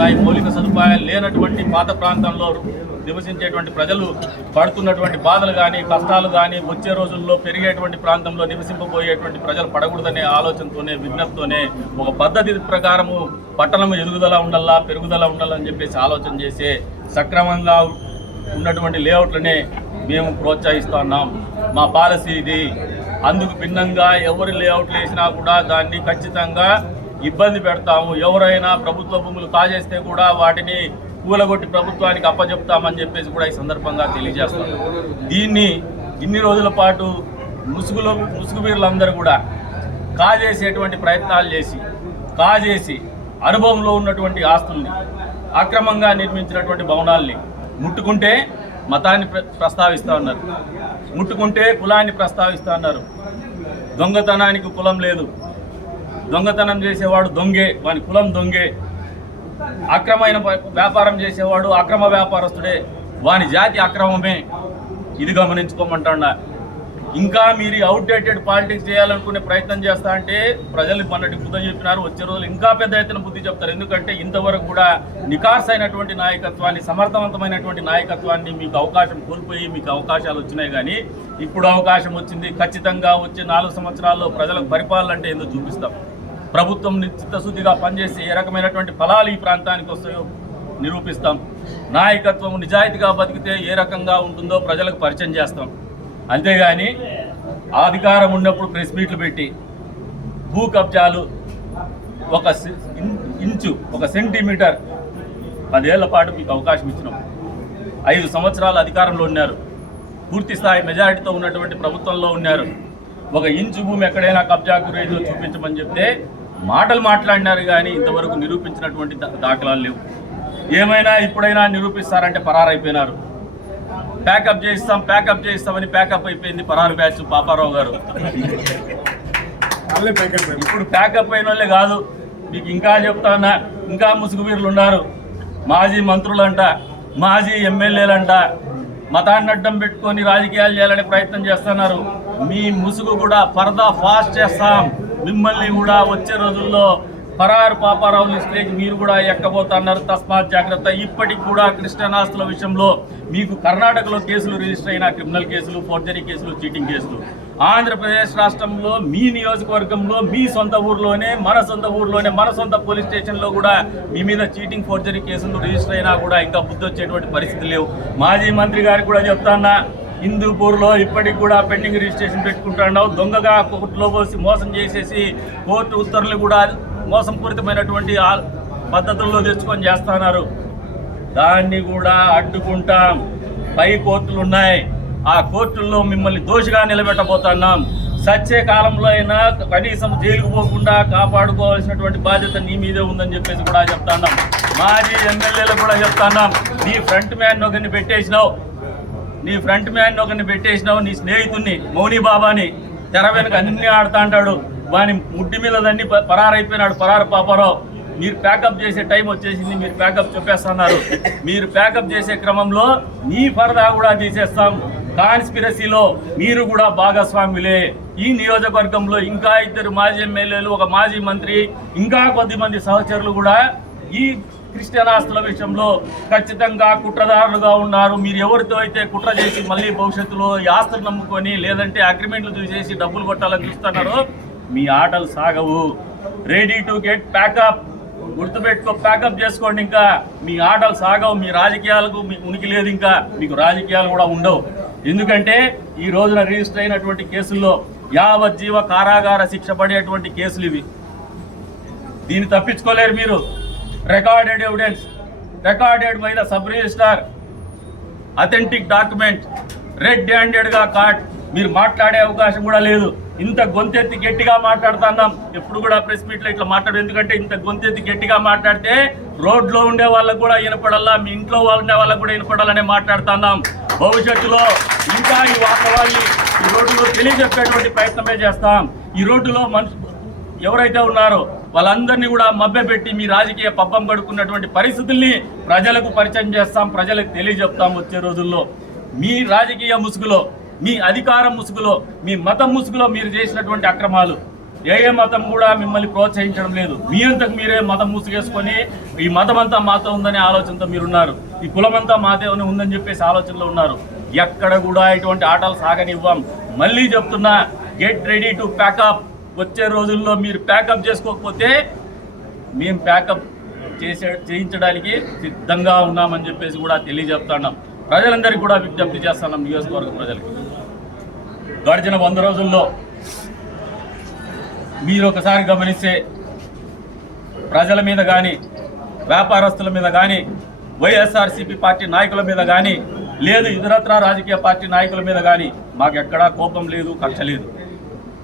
స్థాయి మౌలిక సదుపాయాలు లేనటువంటి పాత ప్రాంతంలో నివసించేటువంటి ప్రజలు పడుతున్నటువంటి బాధలు కానీ కష్టాలు కానీ వచ్చే రోజుల్లో పెరిగేటువంటి ప్రాంతంలో నివసింపబోయేటువంటి ప్రజలు పడకూడదనే ఆలోచనతోనే విజ్ఞప్తితోనే ఒక పద్ధతి ప్రకారము పట్టణం ఎదుగుదల ఉండాలా పెరుగుదల ఉండాలని చెప్పేసి ఆలోచన చేసే సక్రమంగా ఉన్నటువంటి లేఅవుట్లనే మేము ప్రోత్సహిస్తున్నాం మా పాలసీ ఇది. అందుకు భిన్నంగా ఎవరు లేఅవుట్లు వేసినా కూడా దాన్ని ఖచ్చితంగా ఇబ్బంది పెడతాము. ఎవరైనా ప్రభుత్వ భూములు కాజేస్తే కూడా వాటిని కూలగొట్టి ప్రభుత్వానికి అప్పచెప్తామని చెప్పేసి కూడా ఈ సందర్భంగా తెలియజేస్తాం దీన్ని ఇన్ని రోజుల పాటు ముసుగులో ముసుగు వీరులందరూ కూడా కాజేసేటువంటి ప్రయత్నాలు చేసి కాజేసి అనుభవంలో ఉన్నటువంటి ఆస్తుల్ని అక్రమంగా నిర్మించినటువంటి భవనాల్ని ముట్టుకుంటే మతాన్ని ప్ర- ఉన్నారు. ముట్టుకుంటే కులాన్ని ప్రస్తావిస్తూ ఉన్నారు. దొంగతనానికి కులం లేదు. దొంగతనం చేసేవాడు దొంగే వాని కులం దొంగే. అక్రమైన వ్యాపారం చేసేవాడు అక్రమ వ్యాపారస్తుడే వాని జాతి అక్రమమే. ఇది గమనించుకోమంటాడా. ఇంకా మీరు అవుట్డేటెడ్ పాలిటిక్స్ చేయాలనుకునే ప్రయత్నం చేస్తా అంటే ప్రజలు మొన్నటి బుద్ధి చెప్పినారు వచ్చే రోజులు ఇంకా పెద్ద ఎత్తున బుద్ధి చెప్తారు. ఎందుకంటే ఇంతవరకు కూడా నికార్స్ అయినటువంటి నాయకత్వాన్ని సమర్థవంతమైనటువంటి నాయకత్వాన్ని మీకు అవకాశం కోల్పోయి మీకు అవకాశాలు వచ్చినాయి కానీ ఇప్పుడు అవకాశం వచ్చింది. ఖచ్చితంగా వచ్చే నాలుగు సంవత్సరాల్లో ప్రజలకు పరిపాలన అంటే ఏందో చూపిస్తాం. ప్రభుత్వం నిశ్చితశుద్ధిగా పనిచేసి ఏ రకమైనటువంటి ఫలాలు ఈ ప్రాంతానికి వస్తాయో నిరూపిస్తాం. నాయకత్వం నిజాయితీగా బతికితే ఏ రకంగా ఉంటుందో ప్రజలకు పరిచయం చేస్తాం. అంతేగాని అధికారం ఉన్నప్పుడు ప్రెస్ మీట్లు పెట్టి భూ కబ్జాలు ఒక ఇంచు ఒక సెంటీమీటర్ పదేళ్ళ పాటు మీకు అవకాశం ఇచ్చినాం. ఐదు సంవత్సరాలు అధికారంలో ఉన్నారు. పూర్తి స్థాయి మెజారిటీతో ఉన్నటువంటి ప్రభుత్వంలో ఉన్నారు. ఒక ఇంచు భూమి ఎక్కడైనా కబ్జా గురైందో చూపించమని చెప్తే మాటలు మాట్లాడినారు కానీ ఇంతవరకు నిరూపించినటువంటి దాఖలాలు లేవు. ఏమైనా ఇప్పుడైనా నిరూపిస్తారంటే పరారైపోయినారు. ప్యాకప్ చేయిస్తాం ప్యాకప్ చేయిస్తామని ప్యాకప్ అయిపోయింది పరారు బ్యాచ్ పాపారావు గారు. ఇప్పుడు ప్యాకప్ అయిన వాళ్ళే కాదు మీకు ఇంకా చెప్తా ఉన్నా ఇంకా ముసుగు వీరులు ఉన్నారు మాజీ మంత్రులంట మాజీ ఎమ్మెల్యేలంట మతాన్ని అడ్డం పెట్టుకొని రాజకీయాలు చేయాలనే ప్రయత్నం చేస్తున్నారు. మీ ముసుగు కూడా పరదా ఫాస్ట్ చేస్తాం. మిమ్మల్ని కూడా వచ్చే రోజుల్లో పరారు పాపారావుల స్టేజ్ మీరు కూడా ఎక్కబోతున్నారు. తస్మాత్ జాగ్రత్త. ఇప్పటికి కూడా కృష్ణనాస్తుల విషయంలో మీకు కర్ణాటకలో కేసులు రిజిస్టర్ అయిన క్రిమినల్ కేసులు ఫోర్జరీ కేసులు చీటింగ్ కేసులు. ఆంధ్రప్రదేశ్ రాష్ట్రంలో మీ నియోజకవర్గంలో మీ సొంత ఊర్లోనే మన సొంత ఊర్లోనే మన సొంత పోలీస్ స్టేషన్లో కూడా మీ మీద చీటింగ్ ఫోర్జరీ కేసులు రిజిస్టర్ అయినా కూడా ఇంకా బుద్ధి వచ్చేటువంటి పరిస్థితి లేవు. మాజీ మంత్రి గారికి కూడా చెప్తాన్నా హిందూపూర్లో ఇప్పటికి కూడా పెండింగ్ రిజిస్ట్రేషన్ పెట్టుకుంటున్నావు దొంగగా కోర్టులో పోసి మోసం చేసేసి కోర్టు ఉత్తర్వులు కూడా మోసపూరితమైనటువంటి ఆ- పద్ధతుల్లో తెచ్చుకొని చేస్తున్నారు. దాన్ని కూడా అడ్డుకుంటాం. పై కోర్టులు ఉన్నాయి. ఆ కోర్టుల్లో మిమ్మల్ని దోషిగా నిలబెట్టబోతున్నాం. సచ్చే కాలంలో అయినా కనీసం జైలుకు పోకుండా కాపాడుకోవాల్సినటువంటి బాధ్యత నీ మీదే ఉందని చెప్పేసి కూడా చెప్తాన్నాం. మాజీ ఎమ్మెల్యేలు కూడా చెప్తాన్నాం. నీ ఫ్రంట్ మ్యాన్ ఒకరిని పెట్టేసినావు. నీ ఫ్రంట్ మ్యాన్ ఒకరిని పెట్టేసినావు నీ స్నేహితుడిని మౌని బాబాని తెర వెనక అన్ని ఆడుతా అంటాడు. వాని ముడ్డి మీద పరారైపోయినాడు పరారు పాపారావు. మీరు ప్యాకప్ చేసే టైం వచ్చేసింది మీరు ప్యాకప్ చెప్పేస్తున్నారు. మీరు ప్యాకప్ చేసే క్రమంలో మీ పరదా కూడా తీసేస్తాం. కాన్స్పిరసీలో మీరు కూడా భాగస్వాములే. ఈ నియోజకవర్గంలో ఇంకా ఇద్దరు మాజీ ఎమ్మెల్యేలు ఒక మాజీ మంత్రి ఇంకా కొద్దిమంది సహచరులు కూడా ఈ క్రిస్టియన్ ఆస్తుల విషయంలో ఖచ్చితంగా కుట్రదారులుగా ఉన్నారు. మీరు ఎవరితో అయితే కుట్ర చేసి మళ్ళీ భవిష్యత్తులో ఈ ఆస్తులు నమ్ముకొని లేదంటే అగ్రిమెంట్లు చూసేసి డబ్బులు కొట్టాలని చూస్తున్నారో మీ ఆటలు సాగవు. Ready to get pack up గుర్తుపెట్టుకో ప్యాకప్ చేసుకోండి ఇంకా. మీ ఆటలు సాగవు మీ రాజకీయాలకు మీకు ఉనికి లేదు ఇంకా. మీకు రాజకీయాలు కూడా ఉండవు. ఎందుకంటే ఈ రోజున రిజిస్టర్ అయినటువంటి కేసుల్లో యావజ్జీవ కారాగార శిక్ష పడేటువంటి కేసులు ఇవి. దీన్ని తప్పించుకోలేరు మీరు. Recorded evidence recorded by the sub registrar authentic document red హ్యాండెడ్గా కాట్ మీరు మాట్లాడే అవకాశం కూడా లేదు. ఇంత గొంతెత్తి గట్టిగా మాట్లాడుతున్నాం. ఎప్పుడు కూడా ప్రెస్ మీట్లో ఇట్లా మాట్లాడు ఎందుకంటే ఇంత గొంతెత్తి గట్టిగా మాట్లాడితే రోడ్లో ఉండే వాళ్ళకు కూడా వినపడాలా మీ ఇంట్లో వాళ్ళు ఉండే వాళ్ళకు కూడా వినపడాలనే మాట్లాడుతున్నాం. భవిష్యత్తులో ఇంకా ఈ వాస్తవాన్ని ఈ రోడ్డులో తెలియజెప్పేటువంటి ప్రయత్నమే చేస్తాం. ఈ రోడ్డులో మనుషు ఎవరైతే ఉన్నారో వాళ్ళందరినీ కూడా మభ్యపెట్టి మీ రాజకీయ పబ్బం పడుకున్నటువంటి పరిస్థితుల్ని ప్రజలకు పరిచయం చేస్తాం ప్రజలకు తెలియజెప్తాం వచ్చే రోజుల్లో. మీ రాజకీయ ముసుగులో మీ అధికారం ముసుగులో మీ మతం ముసుగులో మీరు చేసినటువంటి అక్రమాలు. ఏ ఏ మతం కూడా మిమ్మల్ని ప్రోత్సహించడం లేదు. మీ అంతకు మీరే మతం మూసుకేసుకొని ఈ మతం అంతా మాతో ఉందనే ఆలోచనతో మీరున్నారు. ఈ కులమంతా మాదే ఉందని చెప్పేసి ఆలోచనలో ఉన్నారు. ఎక్కడ కూడా ఇటువంటి ఆటలు సాగనివ్వం. మళ్ళీ చెప్తున్నా గెట్ రెడీ టు ప్యాకప్ వచ్చే రోజుల్లో మీరు ప్యాకప్ చేసుకోకపోతే మేము ప్యాకప్ చేసే చేయించడానికి సిద్ధంగా ఉన్నామని చెప్పేసి కూడా తెలియజెప్తున్నాం ప్రజలందరికీ కూడా విజ్ఞప్తి చేస్తున్నాం నియోజకవర్గ ప్రజలకి. గడిచిన వంద రోజుల్లో మీరు ఒకసారి గమనిస్తే ప్రజల మీద కానీ వ్యాపారస్తుల మీద కానీ వైఎస్ఆర్సీపీ పార్టీ నాయకుల మీద కానీ లేదు ఇతరత్ర రాజకీయ పార్టీ నాయకుల మీద కానీ మాకు ఎక్కడా కోపం లేదు కక్ష లేదు.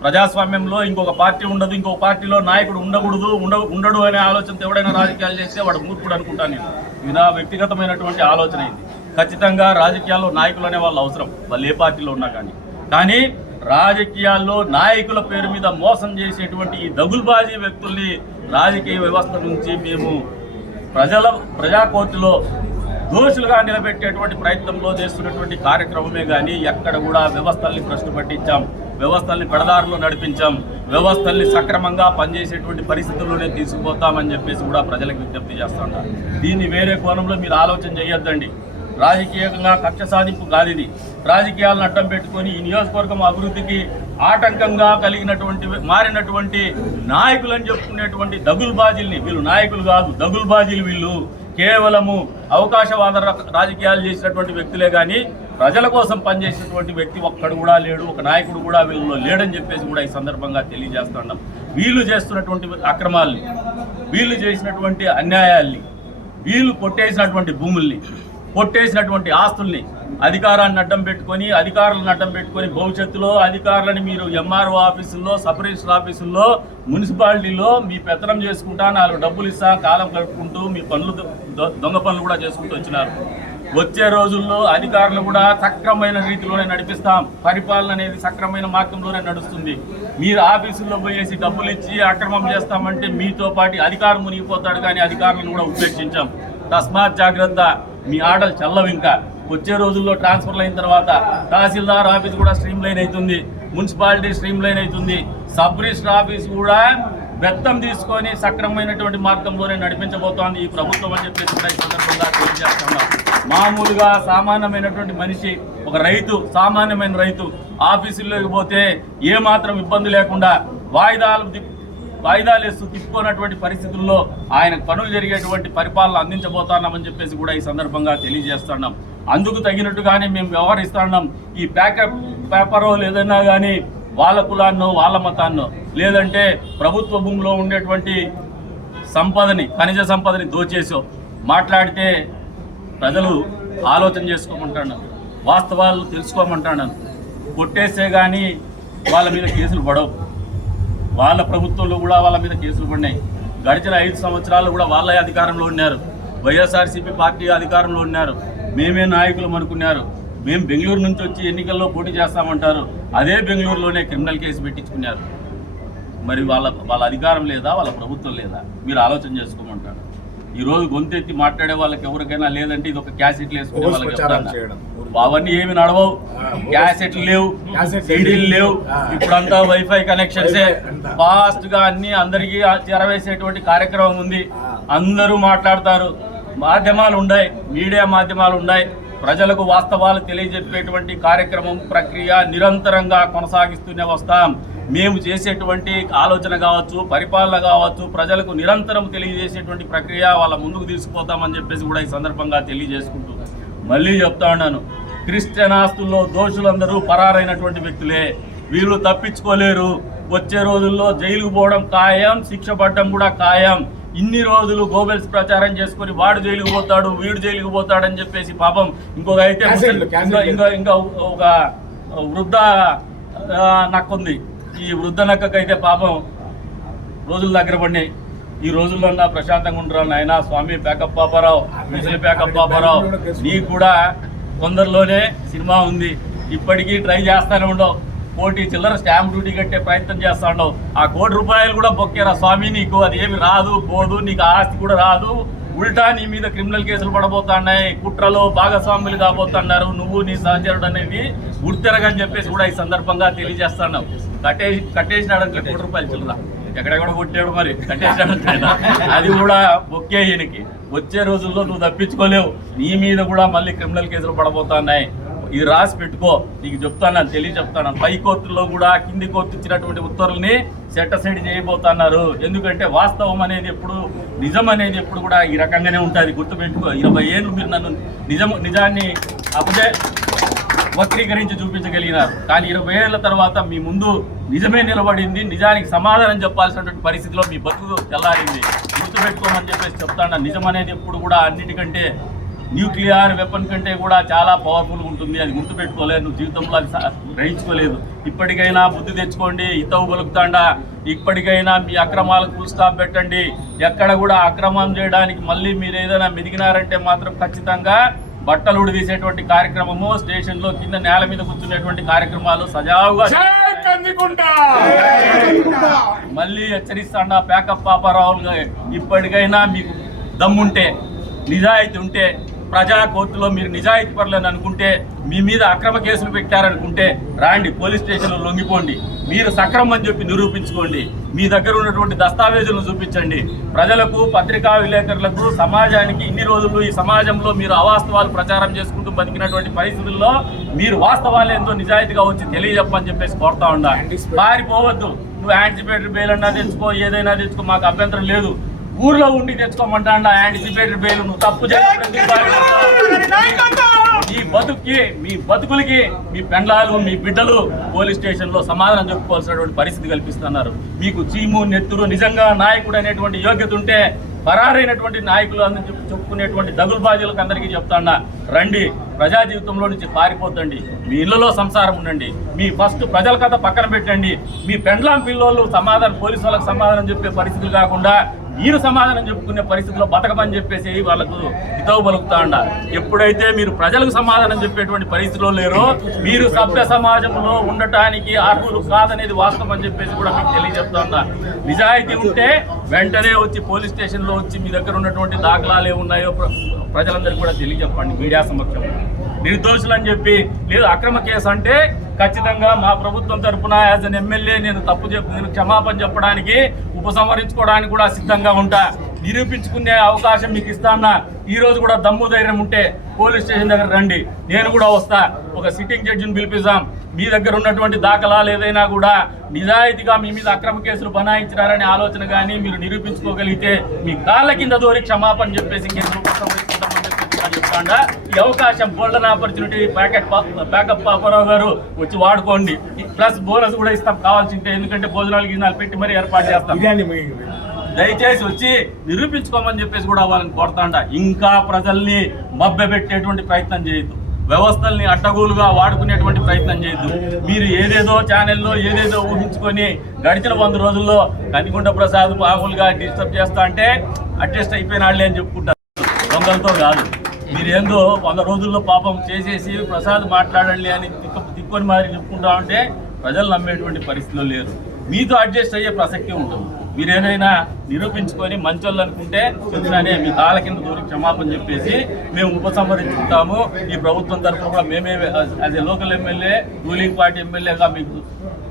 ప్రజాస్వామ్యంలో ఇంకొక పార్టీ ఉండదు ఇంకొక పార్టీలో నాయకుడు ఉండకూడదు ఉండ ఉండడు అనే ఆలోచనతో ఎవడైనా రాజకీయాలు చేస్తే వాడు మూర్ఖుడు అనుకుంటాను నేను. ఇది నా వ్యక్తిగతమైనటువంటి ఆలోచన ఇది. ఖచ్చితంగా రాజకీయాల్లో నాయకులు అనే వాళ్ళు అవసరం వాళ్ళు ఏ పార్టీలో ఉన్నా కానీ. కానీ రాజకీయాల్లో నాయకుల పేరు మీద మోసం చేసేటువంటి ఈ దగుల్బాజీ వ్యక్తుల్ని రాజకీయ వ్యవస్థ నుంచి మేము ప్రజల ప్రజాకోర్టులో దోషులుగా నిలబెట్టేటువంటి ప్రయత్నంలో చేస్తున్నటువంటి కార్యక్రమమే కానీ ఎక్కడ కూడా వ్యవస్థల్ని ప్రశ్న పట్టించాం వ్యవస్థల్ని పెడదారులో నడిపించాం. వ్యవస్థల్ని సక్రమంగా పనిచేసేటువంటి పరిస్థితుల్లోనే తీసుకుపోతామని చెప్పేసి కూడా ప్రజలకు విజ్ఞప్తి చేస్తా దీన్ని వేరే కోణంలో మీరు ఆలోచన చేయొద్దండి. రాజకీయంగా కక్ష సాధింపు కాదు ఇది రాజకీయాలను అడ్డం పెట్టుకొని ఈ నియోజకవర్గం అభివృద్ధికి ఆటంకంగా కలిగినటువంటి మారినటువంటి నాయకులని చెప్పుకునేటువంటి దగుల్బాజీల్ని వీళ్ళు నాయకులు కాదు దగుల్బాజీలు వీళ్ళు కేవలము అవకాశవాద ర- రాజకీయాలు చేసినటువంటి వ్యక్తులే కానీ ప్రజల కోసం పనిచేసినటువంటి వ్యక్తి ఒక్కడు కూడా లేడు ఒక నాయకుడు కూడా వీళ్ళలో లేడని చెప్పేసి కూడా ఈ సందర్భంగా తెలియజేస్తున్నాం వీళ్ళు చేస్తున్నటువంటి అక్రమాల్ని వీళ్ళు చేసినటువంటి అన్యాయాల్ని వీళ్ళు కొట్టేసినటువంటి భూముల్ని కొట్టేసినటువంటి ఆస్తుల్ని అధికారాన్ని అడ్డం పెట్టుకొని అధికారులను అడ్డం పెట్టుకొని భవిష్యత్తులో అధికారులని మీరు ఎంఆర్ఓ ఆఫీసుల్లో సబ్ రిజిస్టర్ ఆఫీసుల్లో మున్సిపాలిటీలో మీ పెత్తనం చేసుకుంటా నాలుగు డబ్బులు ఇస్తా కాలం గడుపుకుంటూ మీ పనులు దొంగ పనులు కూడా చేసుకుంటూ వచ్చినారు. వచ్చే రోజుల్లో అధికారులు కూడా సక్రమైన రీతిలోనే నడిపిస్తాం. పరిపాలన అనేది సక్రమైన మార్గంలోనే నడుస్తుంది. మీరు ఆఫీసుల్లో పోయేసి డబ్బులు ఇచ్చి అక్రమం చేస్తామంటే మీతో పాటు అధికారం మునిగిపోతాడు కానీ అధికారులను కూడా ఉపేక్షించాం. తస్మాత్ జాగ్రత్త మీ ఆటలు చల్లవు ఇంకా. వచ్చే రోజుల్లో ట్రాన్స్ఫర్లు అయిన తర్వాత తహసీల్దార్ ఆఫీస్ కూడా స్ట్రీమ్ లైన్ అవుతుంది. మున్సిపాలిటీ స్ట్రీమ్ లైన్ అవుతుంది. సబ్ రిజిస్టర్ ఆఫీస్ కూడా బెత్తం తీసుకొని సక్రమమైనటువంటి మార్గంలోనే నడిపించబోతోంది ఈ ప్రభుత్వం అని చెప్పేసి కూడా ఈ సందర్భంగా తెలియజేస్తున్నాం. మామూలుగా సామాన్యమైనటువంటి మనిషి ఒక రైతు సామాన్యమైన రైతు ఆఫీసుల్లోకి పోతే ఏమాత్రం ఇబ్బంది లేకుండా వాయిదాలు వాయిదాలేస్తూ వాయిదాలు తిప్పుకున్నటువంటి పరిస్థితుల్లో ఆయన పనులు జరిగేటువంటి పరిపాలన అందించబోతున్నామని చెప్పేసి కూడా ఈ సందర్భంగా తెలియజేస్తున్నాం. అందుకు తగినట్టుగానే మేము వ్యవహరిస్తున్నాం. ఈ ప్యాకప్ పేపరో లేదన్నా కానీ వాళ్ళ కులాన్నో వాళ్ళ మతాన్నో లేదంటే ప్రభుత్వ భూమిలో ఉండేటువంటి సంపదని ఖనిజ సంపదని దోచేసో మాట్లాడితే ప్రజలు ఆలోచన చేసుకోమంటున్నాను. వాస్తవాలు తెలుసుకోమంటున్నాను. కొట్టేస్తే కానీ వాళ్ళ మీద కేసులు పడవు. వాళ్ళ ప్రభుత్వంలో కూడా వాళ్ళ మీద కేసులు పడినాయి. గడిచిన ఐదు సంవత్సరాలు కూడా వాళ్ళే అధికారంలో ఉన్నారు. వైఎస్ఆర్సీపీ పార్టీ అధికారంలో ఉన్నారు. మేమే నాయకులు అనుకున్నారు. మేము బెంగళూరు నుంచి వచ్చి ఎన్నికల్లో పోటీ చేస్తామంటారు. అదే బెంగళూరులోనే క్రిమినల్ కేసు పెట్టించుకున్నారు. మరి వాళ్ళ వాళ్ళ అధికారం లేదా? వాళ్ళ ప్రభుత్వం లేదా? మీరు ఆలోచన చేసుకోమంటారు. ఈ రోజు గొంతెత్తి మాట్లాడే వాళ్ళకి ఎవరికైనా లేదంటే ఇది ఒక క్యాసెట్లు వేసుకునే వాళ్ళకి. అవన్నీ ఏమి నడవవు. క్యాసెట్లు లేవు. సీడీలు లేవు. ఇప్పుడంతా వైఫై కనెక్షన్సే. ఫాస్ట్గా అన్ని అందరికీ చేరవేసేటువంటి కార్యక్రమం ఉంది. అందరూ మాట్లాడతారు. మాధ్యమాలు ఉన్నాయి. మీడియా మాధ్యమాలు ఉన్నాయి. ప్రజలకు వాస్తవాలు తెలియజెప్పేటువంటి కార్యక్రమం ప్రక్రియ నిరంతరంగా కొనసాగిస్తూనే వస్తాం. మేము చేసేటువంటి ఆలోచన కావచ్చు పరిపాలన కావచ్చు ప్రజలకు నిరంతరం తెలియజేసేటువంటి ప్రక్రియ వాళ్ళ ముందుకు తీసుకుపోతామని చెప్పేసి కూడా ఈ సందర్భంగా తెలియజేసుకుంటూ మళ్ళీ చెప్తా ఉన్నాను. క్రిస్టియన్ ఆస్తుల్లో దోషులందరూ పరారైనటువంటి వ్యక్తులే. వీళ్ళు తప్పించుకోలేరు. వచ్చే రోజుల్లో జైలుకు పోవడం ఖాయం శిక్ష పడడం కూడా ఖాయం. ఇన్ని రోజులు గోబెల్స్ ప్రచారం చేసుకొని వాడు జైలుకు పోతాడు వీడు జైలుకు పోతాడని చెప్పేసి పాపం ఇంకొక అయితే. ఇంకా ఇంకా ఒక వృద్ధ నక్కుంది ఈ వృద్ధ నక్కకైతే పాపం రోజులు దగ్గర పడినాయి. ఈ రోజుల్లో నా ప్రశాంతంగా ఉండరా నాయన? స్వామి ప్యాకప్ పాపారావు మిసిలి ప్యాకప్ పాపారావు. నీకు కూడా తొందరలోనే సినిమా ఉంది. ఇప్పటికీ ట్రై చేస్తానే ఉండవు. కోటి చిల్లర స్టాంప్ డ్యూటీ కట్టే ప్రయత్నం చేస్తాడు ఆ కోటి రూపాయలు కూడా బొక్కేరా స్వామి నీకు. అది ఏమి రాదు పోదు నీకు ఆస్తి కూడా రాదు. ఉల్టా నీ మీద క్రిమినల్ కేసులు పడబోతున్నాయి. కుట్రలో భాగస్వాములు కాబోతున్నారు. నువ్వు నీ సహచరుడు అనేది గుర్తెరగని చెప్పేసి కూడా ఈ సందర్భంగా తెలియజేస్తున్నావు కట్టేసి కట్టేసినాడు కోటి రూపాయలు చిల్లర. ఎక్కడెక్కడ కొట్టాడు మరి. కట్టేసాడు అది కూడా బొక్కే ఈయనకి. వచ్చే రోజుల్లో నువ్వు తప్పించుకోలేవు. నీ మీద కూడా మళ్ళీ క్రిమినల్ కేసులు పడబోతున్నాయి. ఇది రాసి పెట్టుకో. నీకు చెప్తాను తెలియ చెప్తాను పై కూడా కింది కోర్టు ఇచ్చినటువంటి ఉత్తర్వుల్ని సెట్టసైడ్ చేయబోతున్నారు. ఎందుకంటే వాస్తవం అనేది ఎప్పుడు నిజం అనేది ఎప్పుడు కూడా ఈ రకంగానే ఉంటుంది. గుర్తుపెట్టుకో ఇరవై ఏళ్ళు మీరు నన్ను నిజం నిజాన్ని అప్పుడే వక్రీకరించి చూపించగలిగినారు. కానీ ఇరవై ఏళ్ళ తర్వాత మీ ముందు నిజమే నిలబడింది నిజానికి సమాధానం చెప్పాల్సినటువంటి పరిస్థితిలో మీ బతుకు తెల్లారింది. గుర్తుపెట్టుకోమని చెప్పేసి చెప్తాను. నిజం అనేది ఎప్పుడు కూడా అన్నిటికంటే న్యూక్లియర్ వెపన్ కంటే కూడా చాలా పవర్ఫుల్ ఉంటుంది. అది గుర్తుపెట్టుకోలేదు. నువ్వు జీవితంలో అది గ్రహించుకోలేదు. ఇప్పటికైనా బుద్ధి తెచ్చుకోండి. ఇతవు బలుకుతాండా ఇప్పటికైనా మీ అక్రమాలకు ఫుల్ స్టాప్ పెట్టండి. ఎక్కడ కూడా అక్రమం చేయడానికి మళ్ళీ మీరు ఏదైనా మెదిగినారంటే మాత్రం ఖచ్చితంగా బట్టలు ఉడిదీసేటువంటి కార్యక్రమము స్టేషన్లో కింద నేల మీద కూర్చునేటువంటి కార్యక్రమాలు సజావుగా మళ్ళీ హెచ్చరిస్తాడా ప్యాకప్ పాపారావులు ఇప్పటికైనా మీకు దమ్ముంటే నిజాయితీ ఉంటే ప్రజా కోర్టులో మీరు నిజాయితీ పరులని అనుకుంటే మీ మీద అక్రమ కేసులు పెట్టారనుకుంటే రాండి పోలీస్ స్టేషన్లో లొంగిపోండి. మీరు సక్రమం అని చెప్పి నిరూపించుకోండి. మీ దగ్గర ఉన్నటువంటి దస్తావేజులను చూపించండి. ప్రజలకు పత్రికా విలేకరులకు సమాజానికి ఇన్ని రోజులు ఈ సమాజంలో మీరు అవాస్తవాలు ప్రచారం చేసుకుంటూ బతికినటువంటి పరిస్థితుల్లో మీరు వాస్తవాలు ఏంటో నిజాయితీగా వచ్చి తెలియజెప్పని చెప్పేసి కోరుతా ఉండా పారిపోవద్దు నువ్వు యాంటిసిపేటరీ బెయిల్ అన్నా తెచ్చుకో ఏదైనా తెచ్చుకో మాకు అభ్యంతరం లేదు. ఊర్లో ఉండి తెచ్చుకోమంటా యాంటిసిపేటరీ బెయిల్ నువ్వు తప్పు ఎందుకు పారిపోతావు? మీ బతుక్కి మీ బతుకులకి మీ పెండ్లాలు మీ బిడ్డలు పోలీస్ స్టేషన్లో సమాధానం చెప్పుకోవాల్సినటువంటి పరిస్థితి కల్పిస్తున్నారు. మీకు చీము నెత్తురు నిజంగా నాయకుడు అనేటువంటి యోగ్యత ఉంటే పరారైనటువంటి నాయకులు చెప్పి చెప్పుకునేటువంటి దగులుబాజీలకు అందరికీ చెప్తాన్నా రండి ప్రజా జీవితంలో నుంచి పారిపోతండి మీ ఇళ్ళలో సంసారం ఉండండి మీ ఫస్ట్ ప్రజల కథ పక్కన పెట్టండి మీ పెండ్లాం పిల్లోళ్ళు సమాధానం పోలీసు వాళ్ళకి సమాధానం చెప్పే పరిస్థితులు కాకుండా మీరు సమాధానం చెప్పుకునే పరిస్థితిలో బతకమని చెప్పేసి వాళ్ళకు హితవు పలుకుతా ఉండ ఎప్పుడైతే మీరు ప్రజలకు సమాధానం చెప్పేటువంటి పరిస్థితిలో లేరో మీరు సభ్య సమాజంలో ఉండటానికి అర్హులు కాదనేది వాస్తవం అని చెప్పేసి కూడా మీకు తెలియజెప్తా ఉన్నారు. నిజాయితీ ఉంటే వెంటనే వచ్చి పోలీస్ స్టేషన్లో వచ్చి మీ దగ్గర ఉన్నటువంటి దాఖలాలు ఏమున్నాయో ప్ర- ప్రజలందరికీ కూడా తెలియజెప్పండి మీడియా సమక్షంలో. నిర్దోషులు అని చెప్పి లేదు అక్రమ కేసు అంటే ఖచ్చితంగా మా ప్రభుత్వం తరఫున యాజ్ అన్ ఎమ్మెల్యే నేను తప్పు చెప్పి నేను క్షమాపణ చెప్పడానికి ఉపసంహరించుకోవడానికి కూడా సిద్ధంగా ఉంటా. నిరూపించుకునే అవకాశం మీకు ఇస్తాన్న ఈరోజు కూడా దమ్ము ధైర్యం ఉంటే పోలీస్ స్టేషన్ దగ్గర రండి. నేను కూడా వస్తా. ఒక సిట్టింగ్ జడ్జిని పిలిపిస్తాం మీ దగ్గర ఉన్నటువంటి దాఖలాలు ఏదైనా కూడా నిజాయితీగా మీ మీద అక్రమ కేసులు బనాయించినారనే ఆలోచన కానీ మీరు నిరూపించుకోగలిగితే మీ కాళ్ళ కింద దోరి క్షమాపణ చెప్పేసి ఈ అవకాశం golden opportunity packet backup Paparao garu వచ్చి వాడుకోండి. ప్లస్ బోనస్ కూడా ఇస్తాం. కావాల్సిందే ఎందుకంటే భోజనాలు గిజనాలు పెట్టి మరీ ఏర్పాటు చేస్తాం. దయచేసి వచ్చి నిరూపించుకోమని చెప్పేసి కూడా వాళ్ళని కోరుతాండ. ఇంకా ప్రజల్ని మభ్యపెట్టేటువంటి ప్రయత్నం చేయొద్దు. వ్యవస్థల్ని అడ్డగోలుగా వాడుకునేటువంటి ప్రయత్నం చేయొద్దు. మీరు ఏదేదో ఛానల్లో ఏదేదో ఊహించుకొని గడిచిన వంద రోజుల్లో కనిగుండ ప్రసాద్ మామూలుగా డిస్టర్బ్ చేస్తా అంటే అడ్జస్ట్ అయిపోయిన వాళ్ళే అని చెప్పుకుంటారు. దొంగలతో కాదు. మీరు ఏందో వంద రోజుల్లో పాపం చేసేసి ప్రసాద్ మాట్లాడండి అని తిక్క తిక్కుని మాదిరి చెప్పుకుంటా ఉంటే ప్రజలు నమ్మేటువంటి పరిస్థితిలో లేరు. మీతో అడ్జస్ట్ అయ్యే ప్రసక్తి ఉంటుంది. మీరు ఏదైనా నిరూపించుకొని మంచోళ్ళు అనుకుంటే చెప్తున్నానే మీ కాళ్ళ కింద దూరం క్షమాపణ చెప్పేసి మేము ఉపసంహరించుకుంటాము. ఈ ప్రభుత్వం తరఫున కూడా మేమే as a local MLA ruling party ఎమ్మెల్యేగా మీకు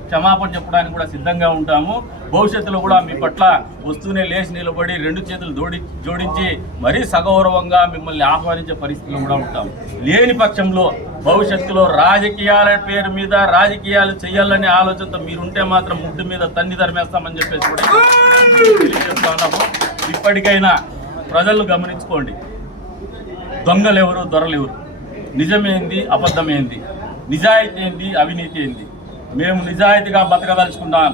క్షమాపణ చెప్పడానికి కూడా సిద్ధంగా ఉంటాము. భవిష్యత్తులో కూడా మీ పట్ల వస్తూనే లేచి నిలబడి రెండు చేతులు జోడి జోడించి మరీ సగౌరవంగా మిమ్మల్ని ఆహ్వానించే పరిస్థితిలో కూడా ఉంటాము. లేని పక్షంలో భవిష్యత్తులో రాజకీయాల పేరు మీద రాజకీయాలు చేయాలనే ఆలోచనతో మీరుంటే మాత్రం ముడ్డు మీద తన్ని ధర్మేస్తామని చెప్పేసి కూడా తెలియజేస్తా ఉన్నాము ఇప్పటికైనా ప్రజలు గమనించుకోండి. దొంగలు ఎవరు దొరలు ఎవరు నిజమేంది అబద్ధమేంది? నిజాయితీ ఏంది అవినీతి ఏంది? మేము నిజాయితీగా బతకదలుచుకున్నాం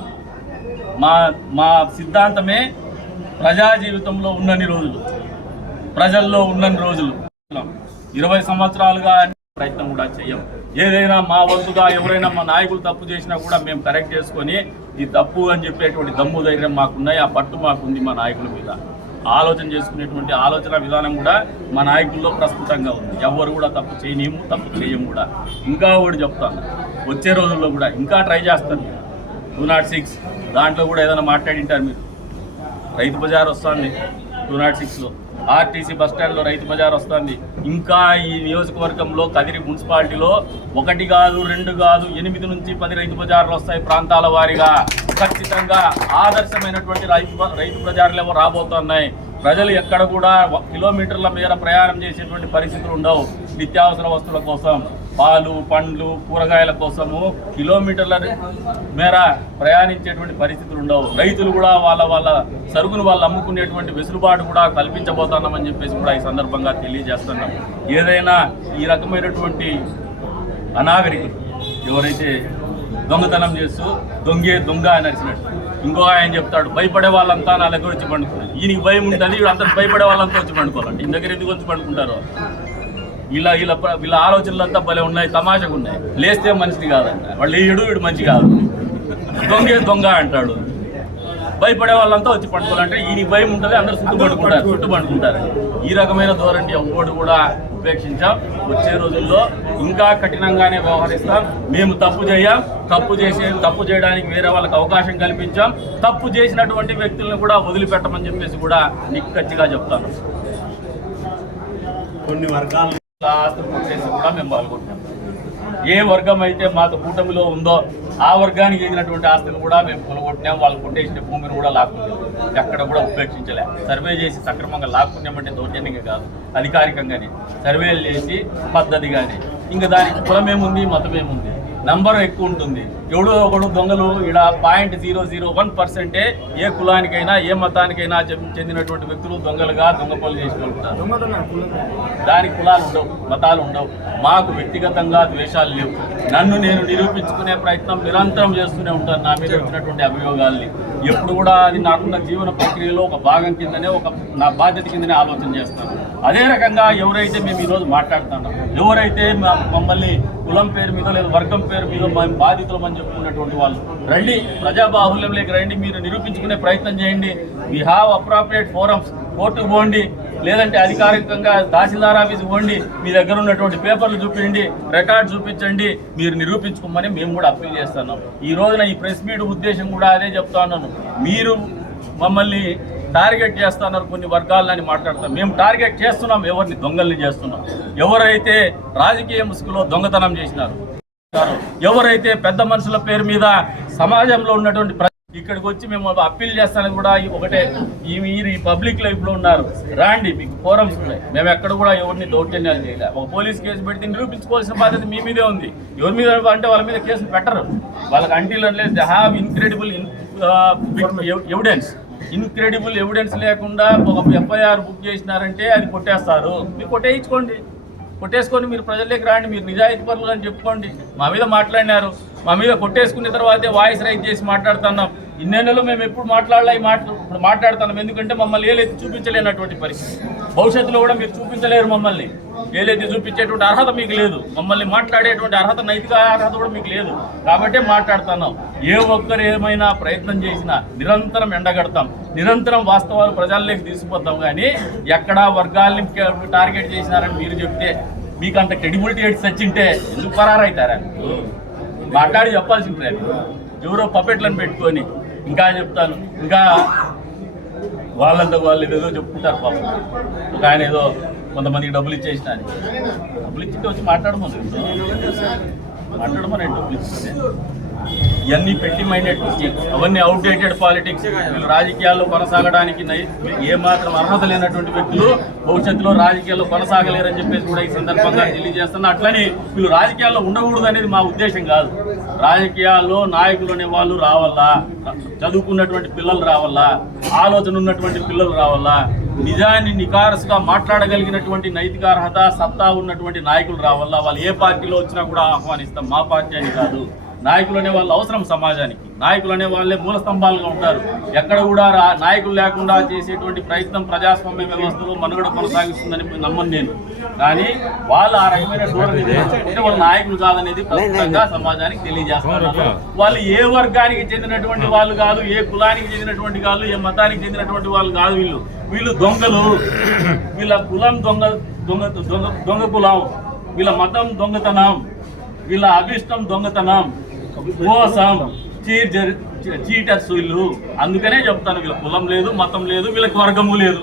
మా మా సిద్ధాంతమే ప్రజా జీవితంలో ఉన్నన్ని రోజులు. ప్రజల్లో ఉన్నన్ని రోజులు. ఇరవై సంవత్సరాలుగా ప్రయత్నం కూడా చెయ్యం ఏదైనా మా వంతుగా ఎవరైనా మా నాయకులు తప్పు చేసినా కూడా మేము కరెక్ట్ చేసుకొని ఈ తప్పు అని చెప్పేటువంటి దమ్ము ధైర్యం మాకున్నాయి ఆ పట్టు మాకుంది మా నాయకుల మీద. ఆలోచన చేసుకునేటువంటి ఆలోచన విధానం కూడా మా నాయకుల్లో ప్రస్తుతంగా ఉంది. ఎవరు కూడా తప్పు చేయలేము తప్పు చేయము కూడా. ఇంకా ఒకటి చెప్తాను. వచ్చే రోజుల్లో కూడా ఇంకా ట్రై చేస్తాను. టూ నాట్ సిక్స్ దాంట్లో కూడా ఏదైనా మాట్లాడింటారు మీరు. రైతు బజార్ వస్తుంది టూ నాట్ సిక్స్లో. ఆర్టీసీ బస్ స్టాండ్లో రైతు బజార్ వస్తుంది. ఇంకా ఈ నియోజకవర్గంలో కదిరి మున్సిపాలిటీలో ఒకటి కాదు రెండు కాదు ఎనిమిది నుంచి పది రైతు బజార్లు వస్తాయి ప్రాంతాల వారీగా. ఖచ్చితంగా ఆదర్శమైనటువంటి రైతు బ- రైతు బజార్లు ఏమో రాబోతున్నాయి. ప్రజలు ఎక్కడ కూడా కిలోమీటర్ల మేర ప్రయాణం చేసేటువంటి పరిస్థితులు ఉండవు. నిత్యావసర వస్తువుల కోసం. పాలు పండ్లు కూరగాయల కోసము కిలోమీటర్ల మేర ప్రయాణించేటువంటి పరిస్థితులు ఉండవు. రైతులు కూడా వాళ్ళ వాళ్ళ సరుకును వాళ్ళు అమ్ముకునేటువంటి వెసులుబాటు కూడా కల్పించబోతున్నామని చెప్పేసి కూడా ఈ సందర్భంగా తెలియజేస్తున్నాం. ఏదైనా ఈ రకమైనటువంటి అనాగరికులు ఎవరైతే దొంగతనం చేస్తూ దొంగే దొంగ అని అరిచినట్టు ఇంకో ఆయన చెప్తాడు భయపడే వాళ్ళంతా నా దగ్గర వచ్చి పండుకున్నారు ఈయనకి భయం ఉంటుంది వీడు అంతా భయపడే వాళ్ళంతా వచ్చి పండుకోవాలండి. ఈ దగ్గర ఎందుకు వచ్చి పండుకుంటారు? వీళ్ళ వీళ్ళ ప్ర- వీళ్ళ ఆలోచనలు అంతా భలే ఉన్నాయి తమాషగా ఉన్నాయి. లేస్తే మనిషిని కాదంట. వాళ్ళు ఏడు వీడు మంచి కాదు. దొంగే దొంగ అంటాడు. భయపడే వాళ్ళంతా వచ్చి పండుకోవాలంటే ఈయన భయం ఉంటుంది అందరూ చుట్టూ పడుకుంటారు చుట్టూ పండుకుంటారు ఈ రకమైన ధోరణి ఎవ్వడు కూడా ఉపేక్షించాం. వచ్చే రోజుల్లో ఇంకా కఠినంగానే వ్యవహరిస్తాం. మేము తప్పు చేయం తప్పు చేసే తప్పు చేయడానికి వేరే వాళ్ళకి అవకాశం కల్పించాం. తప్పు చేసినటువంటి వ్యక్తులను కూడా వదిలిపెట్టమని చెప్పేసి కూడా నిక్కచ్చిగా చెప్తాను. కొన్ని వర్గాలు ఆస్తులు కొట్టేసి కూడా మేము పాల్గొంటున్నాం ఏ వర్గం అయితే మాకు కూటమిలో ఉందో ఆ వర్గానికి చెందినటువంటి ఆస్తులు కూడా మేము కొనుగొట్టినాం వాళ్ళు కొట్టేసిన భూమిని కూడా లాక్కున్నాం ఎక్కడ కూడా ఉపేక్షించలే. సర్వే చేసి సక్రమంగా లాక్కున్నామంటే దౌర్జన్యంగా కాదు. అధికారికంగానే. సర్వేలు చేసి పద్ధతిగానే. ఇంకా దానికి కులమేముంది మతమేముంది? నంబర్ ఎక్కువ ఉంటుంది. ఎవడో ఒకడు దొంగలు ఇక్కడ పాయింట్ జీరో జీరో వన్ పర్సెంటే ఏ కులానికైనా ఏ మతానికైనా చెందినటువంటి వ్యక్తులు దొంగలుగా దొంగ పనులు చేసుకోగలుగుతారు దానికి కులాలు ఉండవు మతాలు ఉండవు. మాకు వ్యక్తిగతంగా ద్వేషాలు లేవు. నన్ను నేను నిరూపించుకునే ప్రయత్నం నిరంతరం చేస్తూనే ఉంటాను నా మీద వచ్చినటువంటి అభియోగాల్ని. ఎప్పుడు కూడా అది నాకున్న జీవన ప్రక్రియలో ఒక భాగం కిందనే ఒక నా బాధ్యత కిందనే ఆలోచన చేస్తాను. అదే రకంగా ఎవరైతే మేము ఈరోజు మాట్లాడుతున్నాం ఎవరైతే మమ్మల్ని కులం పేరు మీద లేదా వర్గం పేరు మీద మేము బాధితులం అని చెప్పుకున్నటువంటి వాళ్ళు. రండి ప్రజాబాహుల్యంలోకి రండి మీరు నిరూపించుకునే ప్రయత్నం చేయండి. వీ హ్యావ్ అప్రాప్రియేట్ ఫోరమ్స్ కోర్టుకు పోండి. లేదంటే అధికారికంగా తహసీల్దార్ ఆఫీస్కి పోండి. మీ దగ్గర ఉన్నటువంటి పేపర్లు చూపించండి రికార్డ్ చూపించండి. మీరు నిరూపించుకోమని మేము కూడా అప్పీల్ చేస్తున్నాం. ఈ రోజున ఈ ప్రెస్ మీట్ ఉద్దేశం కూడా అదే చెప్తా ఉన్నాను. మీరు మమ్మల్ని టార్గెట్ చేస్తున్నారు కొన్ని వర్గాలని మాట్లాడతాం. మేము టార్గెట్ చేస్తున్నాం ఎవరిని దొంగల్ని చేస్తున్నాం. ఎవరైతే రాజకీయ ముసుగులో దొంగతనం చేసినారు ఎవరైతే పెద్ద మనుషుల పేరు మీద సమాజంలో ఉన్నటువంటి ఇక్కడికి వచ్చి మేము అప్పీల్ చేస్తానని కూడా ఒకటే ఈ మీరు ఈ పబ్లిక్ లైఫ్లో ఉన్నారు. రాండి మీకు ఫోరమ్స్ ఉన్నాయి. మేము ఎక్కడ కూడా ఎవరిని దౌర్జన్యాలు చేయలే. ఒక పోలీస్ కేసు పెడితే నిరూపించుకోవాల్సిన బాధ్యత మీ మీదే ఉంది. ఎవరి మీద అంటే వాళ్ళ మీద కేసు పెట్టరు. వాళ్ళకి అంటీలు లేదు they have incredible evidence incredible evidence లేకుండా ఒక ఎఫ్ఐఆర్ బుక్ చేసినారంటే అది కొట్టేస్తారు. మీరు కొట్టేయించుకోండి. కొట్టేసుకొని మీరు ప్రజల్లోకి రాండి మీరు నిజాయితీ పరులు అని చెప్పుకోండి. మా మీద మాట్లాడినారు. మా మీద కొట్టేసుకున్న తర్వాతే వాయిస్ రైజ్ చేసి మాట్లాడుతున్నాం. ఇన్నేళ్ళలో మేము ఎప్పుడు మాట్లాడలే ఈ మాటలు. ఇప్పుడు మాట్లాడుతున్నాం. ఎందుకంటే మమ్మల్ని ఏలైతే చూపించలేనటువంటి పరిస్థితి. భవిష్యత్తులో కూడా మీరు చూపించలేరు మమ్మల్ని. ఏలైతే చూపించేటువంటి అర్హత మీకు లేదు. మమ్మల్ని మాట్లాడేటువంటి అర్హత నైతిక అర్హత కూడా మీకు లేదు. కాబట్టే మాట్లాడుతున్నాం. ఏ ఒక్కరు ఏమైనా ప్రయత్నం చేసినా నిరంతరం ఎండగడతాం. నిరంతరం వాస్తవాలు ప్రజల్లోకి తీసుకుపోతాం. కానీ ఎక్కడా వర్గాల్ని టార్గెట్ చేసినారని మీరు చెప్తే మీకు అంత క్రెడిబిలిటీ ఎట్టి సచ్చింటే ఎందుకు పరారైతారా? మాట్లాడి చెప్పాల్సిందే. ఎవరో పపెట్లను పెట్టుకొని ఇంకా చెప్తాను. ఇంకా వాళ్ళంతా వాళ్ళు ఏదో చెప్పుకుంటారు పాపం. ఒక ఆయన ఏదో కొంతమందికి డబ్బులు ఇచ్చేసిన అని. డబ్బులు ఇచ్చి వచ్చి మాట్లాడమని మాట్లాడమని డబ్బులు ఇచ్చింటే? ఇవన్నీ పెట్టి మైండెడ్ అవన్నీ అవుట్డేటెడ్ పాలిటిక్స్ వీళ్ళు రాజకీయాల్లో కొనసాగడానికి ఏమాత్రం అర్హత లేనటువంటి వ్యక్తులు భవిష్యత్తులో రాజకీయాల్లో కొనసాగలేరని చెప్పేసి కూడా ఈ సందర్భంగా తెలియజేస్తున్నా. అట్లని వీళ్ళు రాజకీయాల్లో ఉండకూడదు అనేది మా ఉద్దేశం కాదు. రాజకీయాల్లో నాయకులు అనే వాళ్ళు రావాలా చదువుకున్నటువంటి పిల్లలు రావాలా ఆలోచన ఉన్నటువంటి పిల్లలు రావాలా నిజాన్ని నికారసుగా మాట్లాడగలిగినటువంటి నైతిక అర్హత సత్తా ఉన్నటువంటి నాయకులు రావాలా వాళ్ళు ఏ పార్టీలో వచ్చినా కూడా ఆహ్వానిస్తాం. మా పార్టీ అని కాదు. నాయకులు అనే వాళ్ళు అవసరం సమాజానికి. నాయకులు అనే వాళ్ళే మూల స్తంభాలుగా ఉంటారు. ఎక్కడ కూడా నాయకులు లేకుండా చేసేటువంటి ప్రయత్నం ప్రజాస్వామ్య వ్యవస్థలో మనుగడ కొనసాగిస్తుందని నమ్మను నేను. కానీ వాళ్ళు ఆ రకమైన ధోరణి వాళ్ళు నాయకులు కాదనేది ప్రస్తుతంగా సమాజానికి తెలియజేస్తున్నారు. వాళ్ళు ఏ వర్గానికి చెందినటువంటి వాళ్ళు కాదు ఏ కులానికి చెందినటువంటి కాదు ఏ మతానికి చెందినటువంటి వాళ్ళు కాదు వీళ్ళు. వీళ్ళు దొంగలు. వీళ్ళ కులం దొంగ దొంగ దొంగ దొంగ కులం. వీళ్ళ మతం దొంగతనం. వీళ్ళ అభిష్టం దొంగతనం. మోసం చీర్ చీటర్స్ వీళ్ళు. అందుకనే చెప్తాను వీళ్ళ కులం లేదు మతం లేదు వీళ్ళకి వర్గము లేదు.